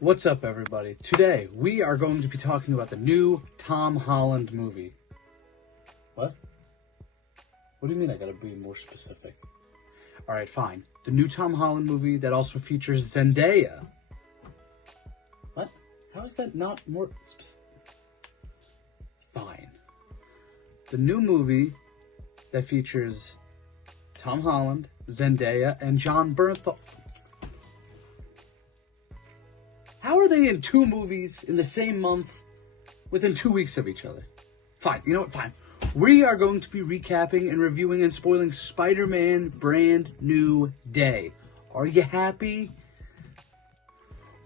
What's up, everybody? Today, we are going to be talking about the new Tom Holland movie. What? What do you mean I gotta be more specific? Alright, fine. The new Tom Holland movie that also features Zendaya. What? How is that not more specific? Fine. The new movie that features Tom Holland, Zendaya, and Jon Bernthal. How are they in two movies in the same month within 2 weeks of each other? Fine, you know what, fine. We are going to be recapping and reviewing and spoiling Spider-Man Brand New Day. Are you happy?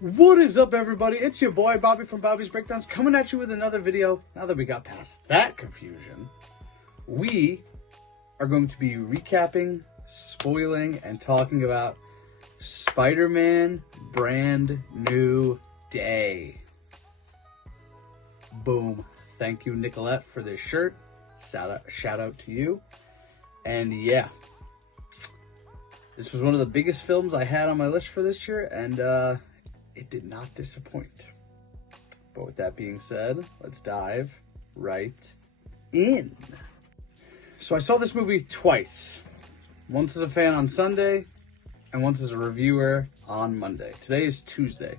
What is up, everybody? It's your boy, Bobby from Bobby's Breakdowns, coming at you with another video. Now that we got past that confusion, we are going to be recapping, spoiling, and talking about Spider-Man Brand New Day. Boom. Thank you, Nicolette, for this shirt. Shout out to you. And yeah, this was one of the biggest films I had on my list for this year, and it did not disappoint. But with that being said, let's dive right in. So I saw this movie twice. Once as a fan on Sunday, and once as a reviewer on Monday. Today is Tuesday,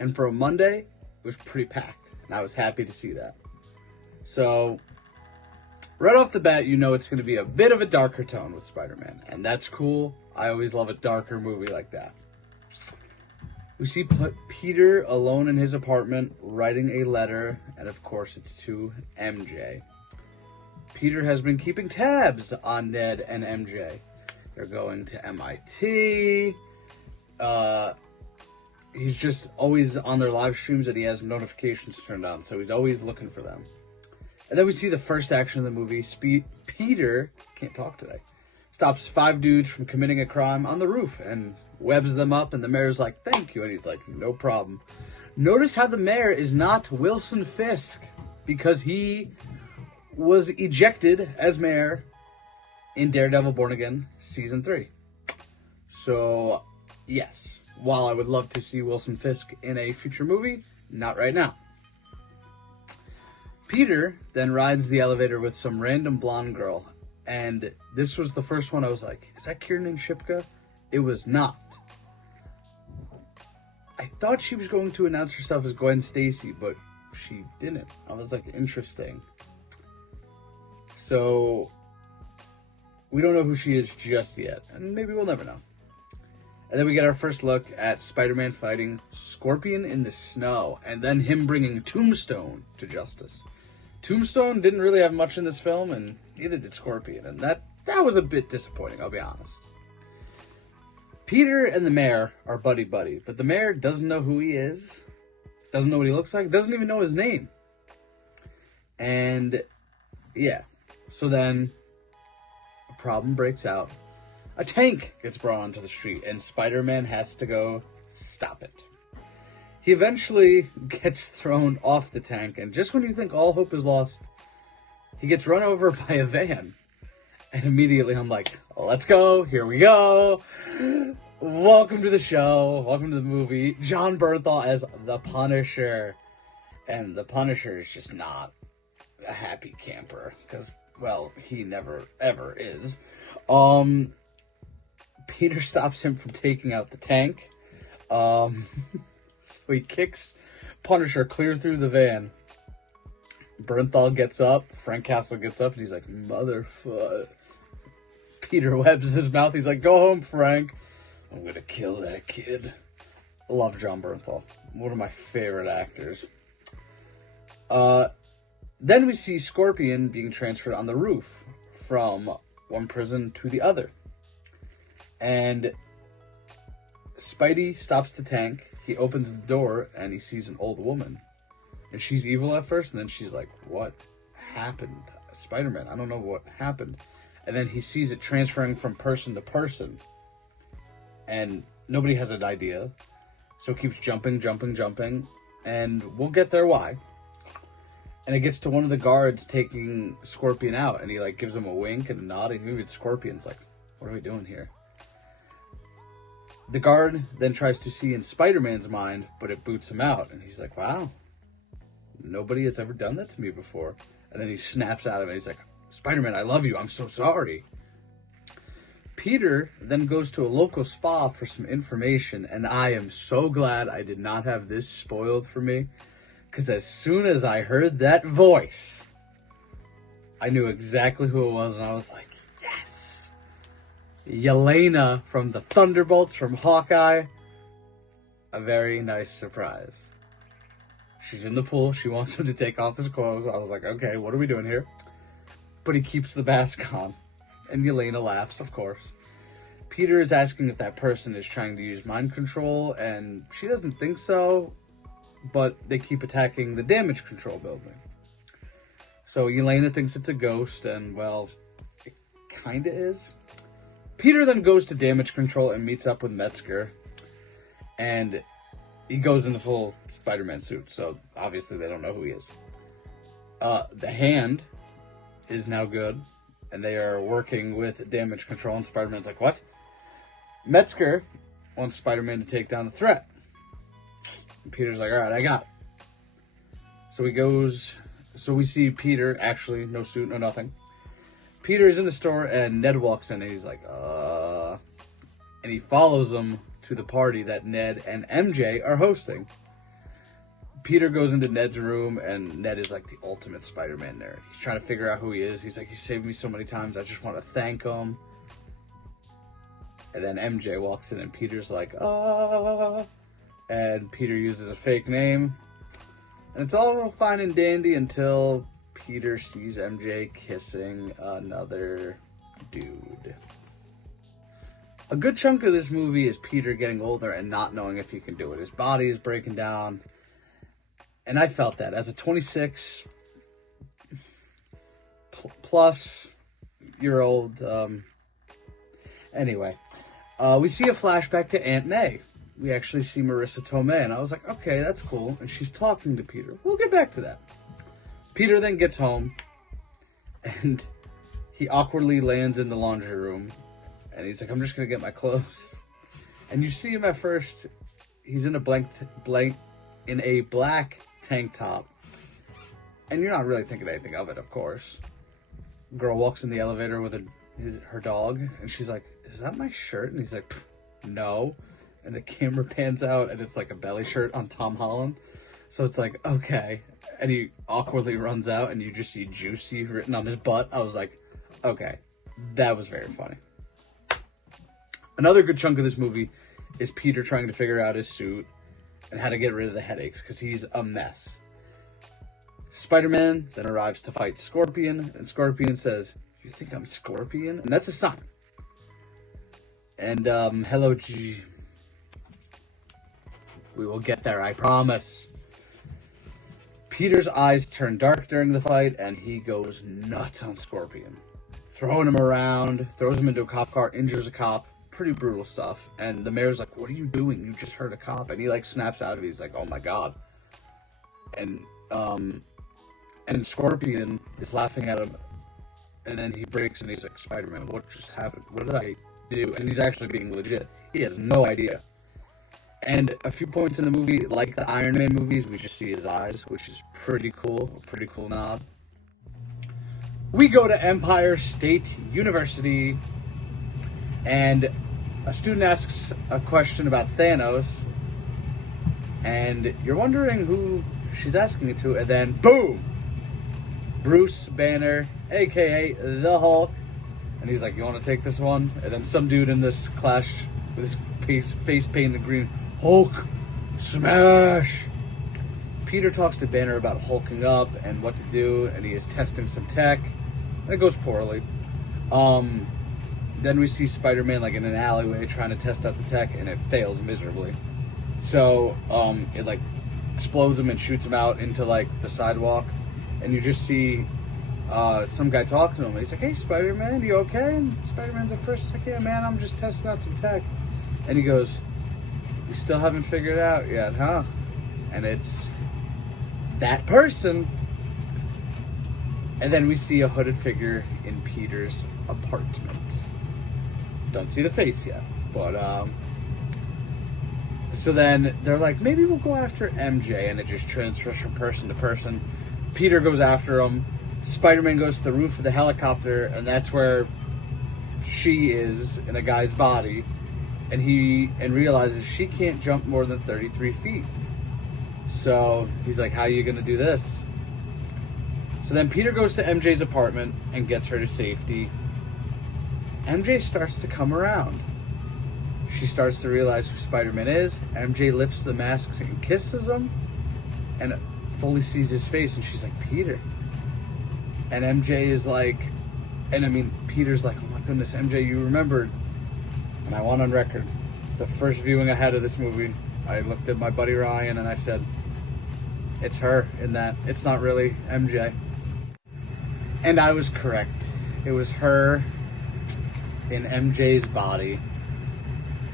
and for a Monday, it was pretty packed, and I was happy to see that. So, right off the bat, you know it's going to be a bit of a darker tone with Spider-Man, and that's cool. I always love a darker movie like that. We see Peter alone in his apartment, writing a letter, and of course it's to MJ. Peter has been keeping tabs on Ned and MJ. They're going to MIT. He's just always on their live streams, and he has notifications turned on, so he's always looking for them. And then we see the first action of the movie. Peter, can't talk today, stops 5 dudes from committing a crime on the roof and webs them up, and the mayor's like, thank you, and he's like, no problem. Notice how the mayor is not Wilson Fisk, because he was ejected as mayor in Daredevil Born Again Season 3. So, yes, while I would love to see Wilson Fisk in a future movie, not right now. Peter then rides the elevator with some random blonde girl, and this was the first one I was like, is that Kiernan Shipka? It was not. I thought she was going to announce herself as Gwen Stacy, but she didn't. I was like, interesting. So, we don't know who she is just yet, and maybe we'll never know. And then we get our first look at Spider-Man fighting Scorpion in the snow, and then him bringing Tombstone to justice. Tombstone didn't really have much in this film, and neither did Scorpion, and that was a bit disappointing, I'll be honest. Peter and the mayor are buddy-buddy, but the mayor doesn't know who he is, doesn't know what he looks like, doesn't even know his name. And, yeah, so then problem breaks out. A tank gets brought onto the street, and Spider-Man has to go stop it. He eventually gets thrown off the tank, and just when you think all hope is lost, he gets run over by a van. And immediately I'm like, oh, let's go, here we go. Welcome to the show, welcome to the movie. Jon Bernthal as the Punisher. And the Punisher is just not a happy camper, because, well, he never, ever is. Peter stops him from taking out the tank. So he kicks Punisher clear through the van. Bernthal gets up, Frank Castle gets up, and he's like, motherfucker. Peter webs his mouth, he's like, go home, Frank. I'm gonna kill that kid. I love Jon Bernthal. One of my favorite actors. Then we see Scorpion being transferred on the roof from one prison to the other. And Spidey stops the tank. He opens the door and he sees an old woman. And she's evil at first, and then she's like, what happened? Spider-Man, I don't know what happened. And then he sees it transferring from person to person. And nobody has an idea. So he keeps jumping. And we'll get there why. And it gets to one of the guards taking Scorpion out, and he like gives him a wink and a nod, and maybe Scorpion's like, what are we doing here? The guard then tries to see in Spider-Man's mind, but it boots him out. And he's like, wow, nobody has ever done that to me before. And then he snaps out of it. He's like, Spider-Man, I love you. I'm so sorry. Peter then goes to a local spa for some information. And I am so glad I did not have this spoiled for me. Because as soon as I heard that voice, I knew exactly who it was. And I was like, yes. Yelena from the Thunderbolts from Hawkeye. A very nice surprise. She's in the pool. She wants him to take off his clothes. I was like, okay, what are we doing here? But he keeps the mask on. And Yelena laughs, of course. Peter is asking if that person is trying to use mind control, and she doesn't think so, but they keep attacking the damage control building. So Yelena thinks it's a ghost, and, well, it kinda is. Peter then goes to damage control and meets up with Metzger, and he goes in the full Spider-Man suit, so obviously they don't know who he is. The Hand is now good, and they are working with damage control, and Spider-Man's like, what? Metzger wants Spider-Man to take down the threat. And Peter's like, alright, I got it. So we see Peter, actually, no suit, no nothing. Peter is in the store, and Ned walks in, and he's like, and he follows him to the party that Ned and MJ are hosting. Peter goes into Ned's room, and Ned is like the ultimate Spider-Man there. He's trying to figure out who he is. He's like, he saved me so many times, I just want to thank him. And then MJ walks in, and Peter's like, and Peter uses a fake name. And it's all fine and dandy until Peter sees MJ kissing another dude. A good chunk of this movie is Peter getting older and not knowing if he can do it. His body is breaking down. And I felt that as a 26 plus year old. Anyway, we see a flashback to Aunt May. We actually see Marissa Tomei, and I was like, okay, that's cool. And she's talking to Peter. We'll get back to that. Peter then gets home, and he awkwardly lands in the laundry room, and he's like, I'm just gonna get my clothes. And you see him at first. He's in a black tank top, and you're not really thinking anything of it, of course. Girl walks in the elevator with her dog, and she's like, is that my shirt? And he's like, no. And the camera pans out, and it's like a belly shirt on Tom Holland. So it's like, okay. And he awkwardly runs out, and you just see Juicy written on his butt. I was like, okay, that was very funny. Another good chunk of this movie is Peter trying to figure out his suit and how to get rid of the headaches, because he's a mess. Spider-Man then arrives to fight Scorpion, and Scorpion says, you think I'm Scorpion? And that's a sign. And, hello, G. We will get there, I promise. Peter's eyes turn dark during the fight, and he goes nuts on Scorpion. Throwing him around, throws him into a cop car, injures a cop. Pretty brutal stuff. And the mayor's like, what are you doing? You just hurt a cop. And he like snaps out of it. He's like, oh my god. And Scorpion is laughing at him. And then he breaks and he's like, Spider-Man, what just happened? What did I do? And he's actually being legit. He has no idea. And a few points in the movie, like the Iron Man movies, we just see his eyes, which is pretty cool. A pretty cool nod. We go to Empire State University, and a student asks a question about Thanos, and you're wondering who she's asking it to, and then boom! Bruce Banner, aka the Hulk, and he's like, you want to take this one? And then some dude in this clash with his face painted green, Hulk smash! Peter talks to Banner about hulking up and what to do, and he is testing some tech. It goes poorly. Then we see Spider-Man like in an alleyway trying to test out the tech, and it fails miserably. So it like explodes him and shoots him out into like the sidewalk, and you just see some guy talking to him. He's like, hey, Spider-Man, you okay? And Spider-Man's at first like, yeah, man, I'm just testing out some tech. And he goes, you still haven't figured it out yet, huh? And it's that person. And then we see a hooded figure in Peter's apartment. Don't see the face yet, but So then they're like, maybe we'll go after MJ, and it just transfers from person to person. Peter goes after him. Spider-Man goes to the roof of the helicopter, and that's where she is in a guy's body, and realizes she can't jump more than 33 feet. So he's like, how are you going to do this? So then Peter goes to MJ's apartment and gets her to safety. MJ starts to come around. She starts to realize who Spider-Man is. MJ lifts the mask and kisses him and fully sees his face, and she's like, Peter. And MJ is like, Peter's like, oh my goodness, MJ, you remembered. And I want on record, the first viewing I had of this movie, I looked at my buddy Ryan and I said, it's her in that. It's not really MJ. And I was correct. It was her in MJ's body.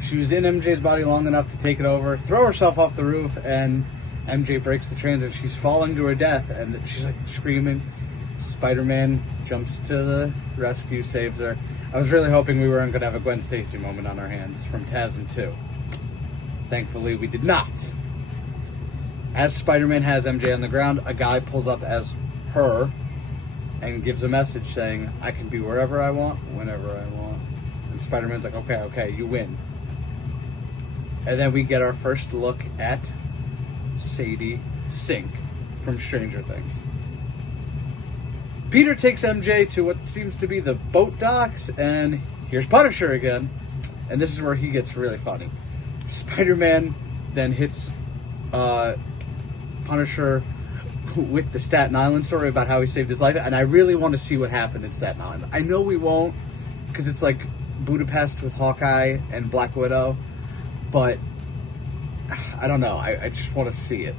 She was in MJ's body long enough to take it over, throw herself off the roof, and MJ breaks the trans and she's falling to her death, and she's like screaming. Spider-Man jumps to the rescue, saves her. I was really hoping we weren't going to have a Gwen Stacy moment on our hands from TASM 2. Thankfully, we did not. As Spider-Man has MJ on the ground, a guy pulls up as her and gives a message saying, I can be wherever I want, whenever I want. And Spider-Man's like, okay, you win. And then we get our first look at Sadie Sink from Stranger Things. Peter takes MJ to what seems to be the boat docks, and here's Punisher again. And this is where he gets really funny. Spider-Man then hits Punisher with the Staten Island story about how he saved his life, and I really want to see what happened in Staten Island. I know we won't, because it's like Budapest with Hawkeye and Black Widow, but I don't know. I just want to see it.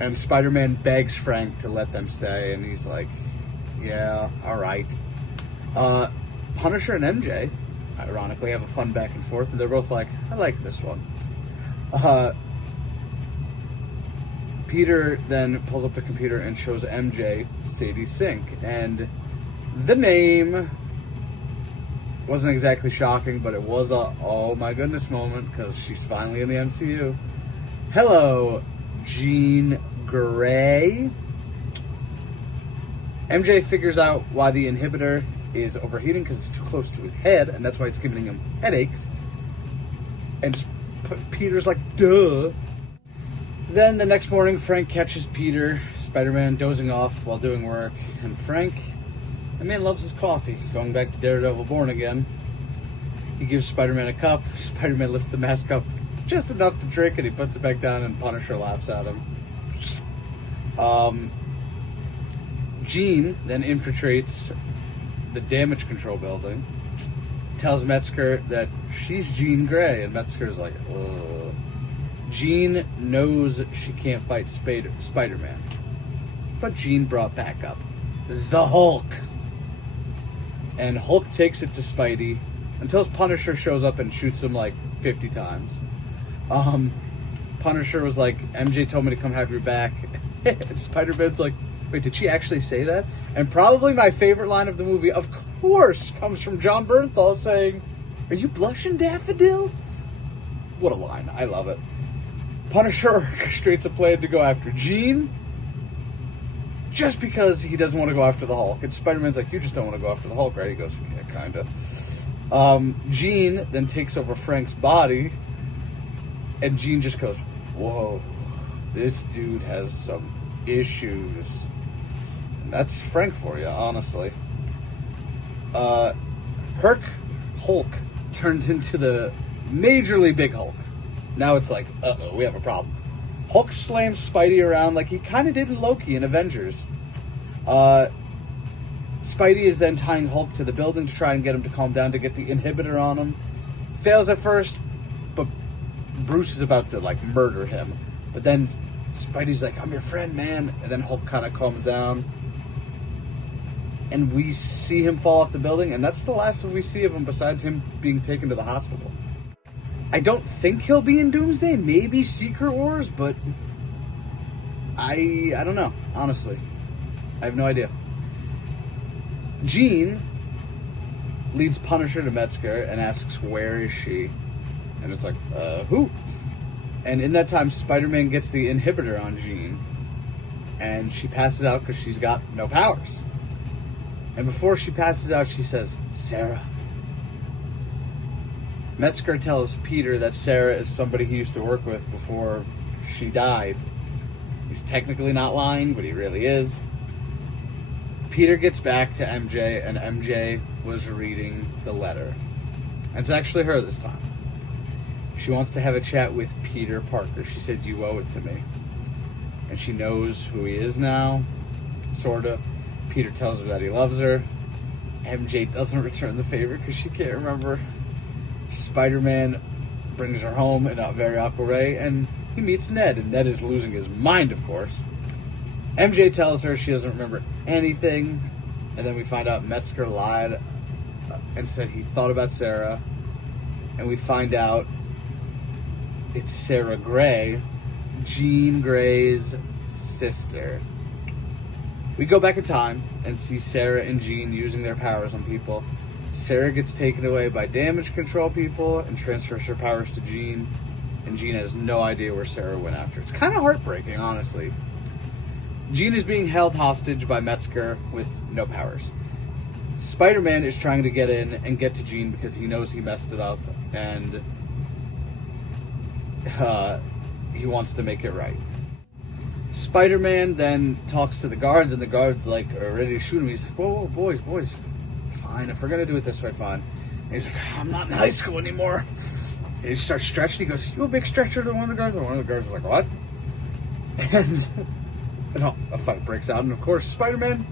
And Spider-Man begs Frank to let them stay, and he's like, yeah, all right. Punisher and MJ, ironically, have a fun back and forth, and they're both like, I like this one. Peter then pulls up the computer and shows MJ Sadie Sink, and the name wasn't exactly shocking, but it was a oh my goodness moment, because she's finally in the MCU. Hello, Jean Grey. MJ figures out why the inhibitor is overheating, because it's too close to his head, and that's why it's giving him headaches. And Peter's like, duh. Then the next morning, Frank catches Peter, Spider-Man, dozing off while doing work. And Frank, the man loves his coffee. Going back to Daredevil Born Again, he gives Spider-Man a cup. Spider-Man lifts the mask up just enough to drink, and he puts it back down, and Punisher laughs at him. Jean then infiltrates the damage control building, tells Metzger that she's Jean Grey, and Metzger's like, ugh. Jean knows she can't fight Spider-Man, but Jean brought back up the Hulk. And Hulk takes it to Spidey until his Punisher shows up and shoots him like 50 times. Punisher was like, MJ told me to come have your back. And Spider-Man's like, wait, did she actually say that? And probably my favorite line of the movie, of course, comes from John Bernthal saying, are you blushing, Daffodil? What a line. I love it. Punisher orchestrates a plan to go after Jean just because he doesn't want to go after the Hulk. And Spider-Man's like, you just don't want to go after the Hulk, right? He goes, yeah, kind of. Jean then takes over Frank's body, and Jean just goes, whoa, this dude has some issues. And that's Frank for you, honestly. Hulk turns into the majorly big Hulk. Now it's like, uh-oh, we have a problem. Hulk slams Spidey around like he kind of did in Loki in Avengers. Spidey is then tying Hulk to the building to try and get him to calm down, to get the inhibitor on him. Fails at first, but Bruce is about to, like, murder him. But then Spidey's like, I'm your friend, man. And then Hulk kind of calms down. And we see him fall off the building, and that's the last we see of him besides him being taken to the hospital. I don't think he'll be in Doomsday, maybe Secret Wars, but I don't know, honestly. I have no idea. Jean leads Punisher to Metzger and asks, where is she? And it's like, who? And in that time, Spider-Man gets the inhibitor on Jean, and she passes out because she's got no powers. And before she passes out, she says, "Sarah." Metzger tells Peter that Sarah is somebody he used to work with before she died. He's technically not lying, but he really is. Peter gets back to MJ, and MJ was reading the letter. And it's actually her this time. She wants to have a chat with Peter Parker. She said, "You owe it to me." And she knows who he is now, sorta. Peter tells her that he loves her. MJ doesn't return the favor because she can't remember. Spider-Man brings her home in a very awkward way, and he meets Ned, and Ned is losing his mind, of course. MJ tells her she doesn't remember anything, and then we find out Metzger lied and said he thought about Sarah, and we find out it's Sarah Gray, Jean Grey's sister. We go back in time and see Sarah and Jean using their powers on people. Sarah gets taken away by damage control people and transfers her powers to Jean, and Jean has no idea where Sarah went after. It's kind of heartbreaking, honestly. Jean is being held hostage by Metzger with no powers. Spider-Man is trying to get in and get to Jean because he knows he messed it up, and he wants to make it right. Spider-Man then talks to the guards, and the guards are ready to shoot him. He's like, "Whoa, boys, fine. If we're gonna do it this way, fine." And he's like, "I'm not in high school anymore." And he starts stretching. He goes, "You a big stretcher?" to one of the guards. And one of the guards is like, "What?" And a fight breaks out, and of course, Spider-Man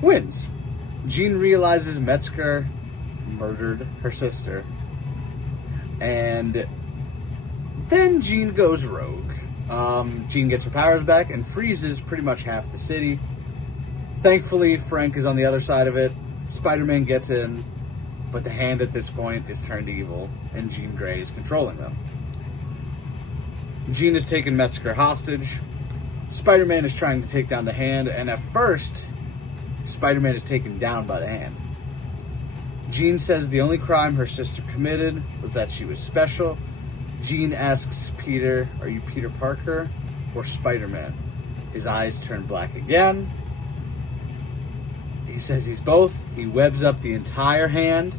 wins. Jean realizes Metzger murdered her sister, and then Jean goes rogue. Jean gets her powers back and freezes pretty much half the city. Thankfully, Frank is on the other side of it. Spider-Man gets in, but the Hand at this point is turned evil, and Jean Grey is controlling them. Jean has taken Metzger hostage. Spider-Man is trying to take down the Hand, and at first, Spider-Man is taken down by the Hand. Jean says the only crime her sister committed was that she was special. Jean asks Peter, "Are you Peter Parker or Spider-Man?" His eyes turn black again. He says he's both. He webs up the entire Hand,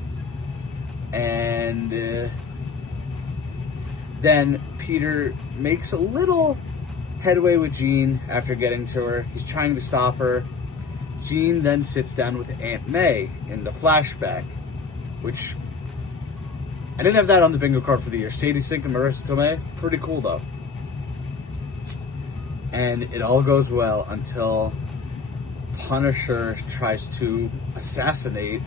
and then Peter makes a little headway with Jean after getting to her. He's trying to stop her. Jean then sits down with Aunt May in the flashback, which I didn't have that on the bingo card for the year. Sadie Sink and Marissa Tomei, pretty cool though. And it all goes well until Punisher tries to assassinate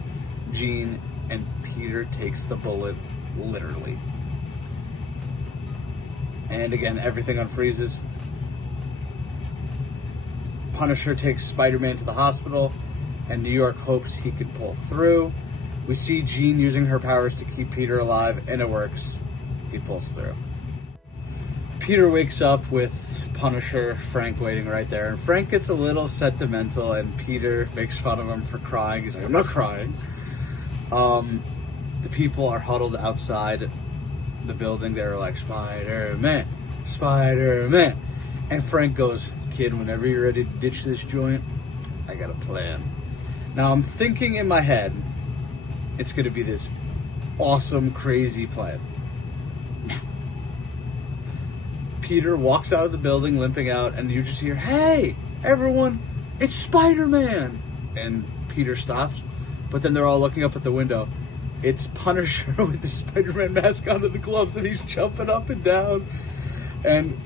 Jean, and Peter takes the bullet literally. And again, everything unfreezes. Punisher takes Spider-Man to the hospital, and New York hopes he could pull through. We see Jean using her powers to keep Peter alive, and it works. He pulls through. Peter wakes up with Punisher, Frank waiting right there, and Frank gets a little sentimental, and Peter makes fun of him for crying. He's like, "I'm not crying." The people are huddled outside the building. They're like, "Spider-Man, Spider-Man." And Frank goes, "Kid, whenever you're ready to ditch this joint, I got a plan." Now I'm thinking in my head, it's going to be this awesome, crazy plan. Peter walks out of the building, limping out, and you just hear, "Hey, everyone, it's Spider-Man!" And Peter stops, but then they're all looking up at the window. It's Punisher with the Spider-Man mask on and the gloves, and he's jumping up and down. And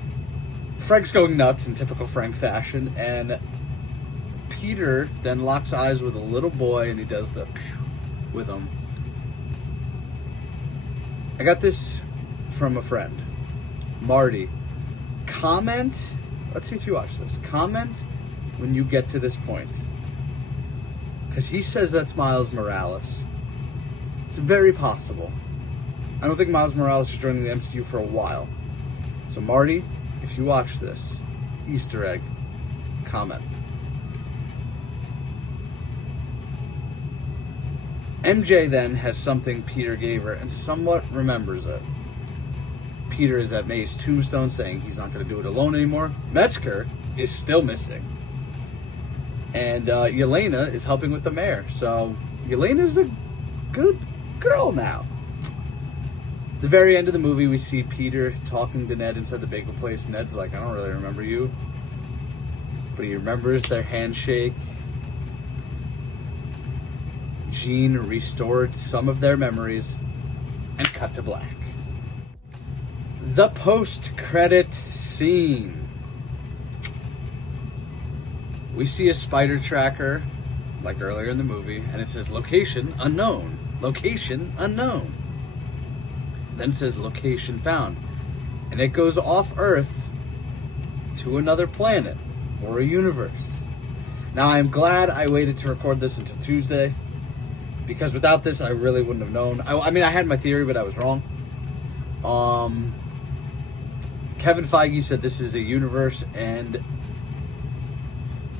Frank's going nuts in typical Frank fashion, and Peter then locks eyes with a little boy, and he does the pew with him. I got this from a friend, Marty. Comment, let's see if you watch this. Comment when you get to this point, because he says that's Miles Morales. It's very possible. I don't think Miles Morales is joining the MCU for a while. So Marty, if you watch this, Easter egg, comment. MJ then has something Peter gave her and somewhat remembers it. Peter is at May's tombstone saying he's not going to do it alone anymore. Metzger is still missing. And Yelena is helping with the mayor. So Yelena's a good girl now. The very end of the movie, we see Peter talking to Ned inside the bagel place. Ned's like, I don't really remember you. But he remembers their handshake. Jean restored some of their memories and cut to black. The post-credit scene. We see a spider tracker, like earlier in the movie, and it says location unknown. Location unknown. Then it says location found. And it goes off Earth to another planet or a universe. Now I'm glad I waited to record this until Tuesday, because without this I really wouldn't have known. I mean, I had my theory, but I was wrong. Kevin Feige said this is a universe and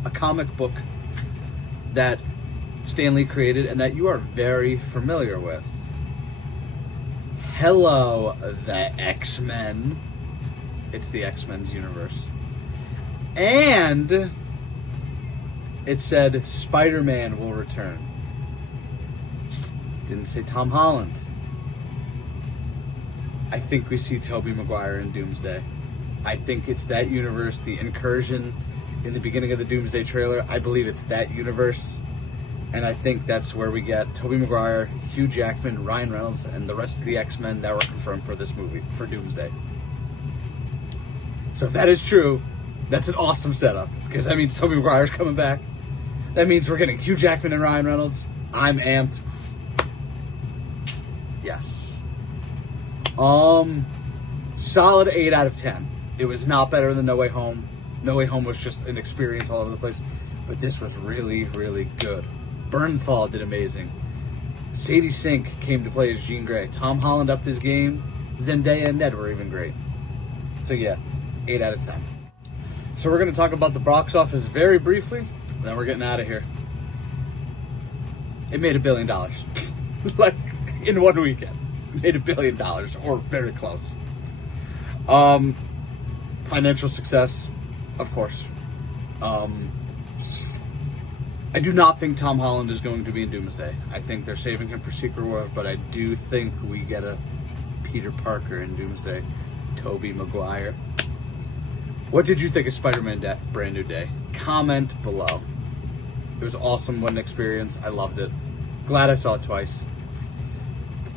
a comic book that Stan Lee created and that you are very familiar with. Hello, the X-Men. It's the X-Men's universe. And it said Spider-Man will return. Didn't say Tom Holland. I think we see Tobey Maguire in Doomsday. I think it's that universe. The incursion in the beginning of the Doomsday trailer, I believe it's that universe. And I think that's where we get Tobey Maguire, Hugh Jackman, Ryan Reynolds, and the rest of the X-Men that were confirmed for this movie, for Doomsday. So if that is true, that's an awesome setup, because that means Tobey Maguire's coming back. That means we're getting Hugh Jackman and Ryan Reynolds. I'm amped. Yes. Solid 8 out of 10. It was not better than No Way Home. No Way Home was just an experience all over the place. But this was really, really good. Bernthal did amazing. Sadie Sink came to play as Jean Grey. Tom Holland upped his game. Zendaya and Ned were even great. So yeah, 8 out of 10. So we're going to talk about the box office very briefly, then we're getting out of here. It made $1 billion. Like, in one weekend. It made $1 billion, or very close. Financial success, of course. I do not think Tom Holland is going to be in Doomsday. I think they're saving him for Secret War, but I do think we get a Peter Parker in Doomsday. Tobey Maguire. What did you think of Spider-Man Brand New Day? Comment below. It was awesome, what an experience. I loved it. Glad I saw it twice.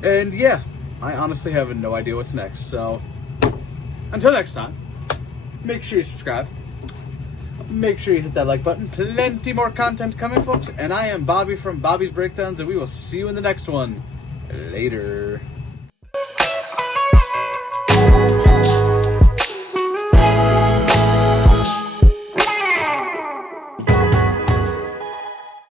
And yeah, I honestly have no idea what's next. So, until next time, make sure you subscribe. Make sure you hit that like button. Plenty more content coming, folks. And I am Bobby from Bobby's Breakdowns, and we will see you in the next one. Later.